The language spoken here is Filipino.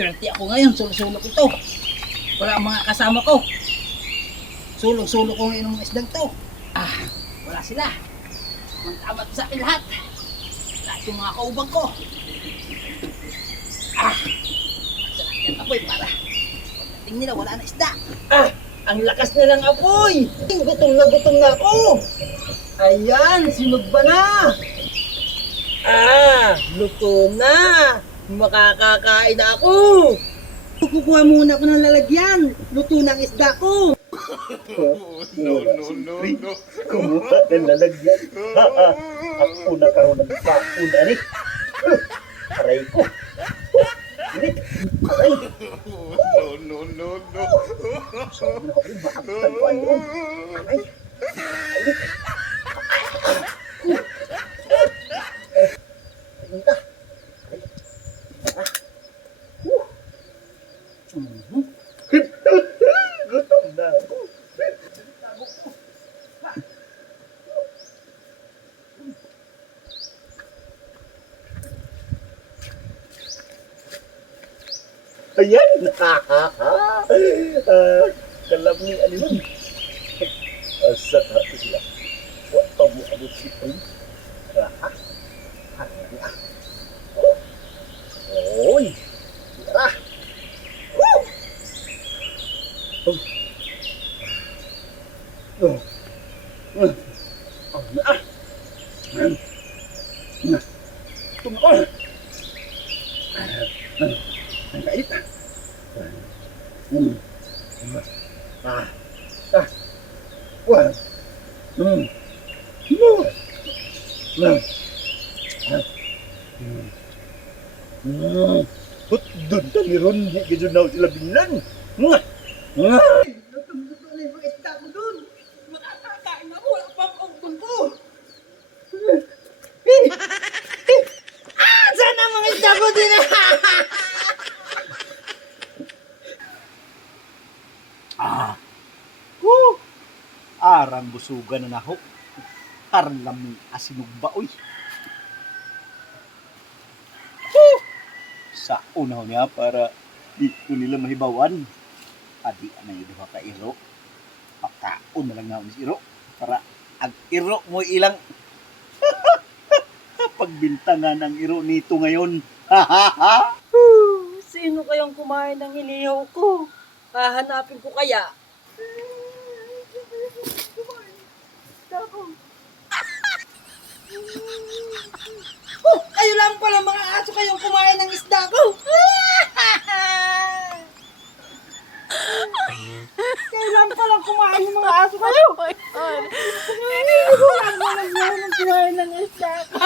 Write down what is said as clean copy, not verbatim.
Swerte ako ngayon, sulok-sulok ito. Wala ang mga kasama ko. Sulok-sulok ko ngayon ng isdang to. Wala sila. Mantamat sa akin lahat. Lahat yung mga kaubag ko. Sarap yan apoy para pagdating nila wala na isda. Ang lakas na ng apoy! Gutom na ako! Ayan, sinog ba na? Luto na! Makakakain na ako! Kukuha muna ako ng lalagyan. Luto na ang isda ko. No. Kumuha ng lalagyan. Ako na karoon ng sako na rin. Aray ko. Aray. No. Sabi na ako, bakit taluan yun? Aray. Ayun ka. Gutom na ako. Ayan! Kalam ni Aliman. Asat hati sila. Wak tamu abot si Pring. Oy! Tira! Tunggu! Ang kait. Wah. Put dun taliron di gejud na sila binan. Luto na yung mga isda ko dun. Makakakain na ako. Wala pang ugtong ko. Sana mga isda ko din. Arang busugan na naho. Arang lamang asinog ba, oy. Sa unaw niya para di ko nila mahibawan. Adi na yun diba ka iro. Pagkaon na lang na si iro. Para ag iro mo ilang pagbintangan ang iro nito ngayon. Sino kayang kumain ng inihaw ko? Hahanapin ko kaya. Kayo lang pala mga aso kayong kumain ng isda ko. Kayo lang pala kumain ng mga aso kayo. Oh my God. Kayo lang pala kumain ng isda ko.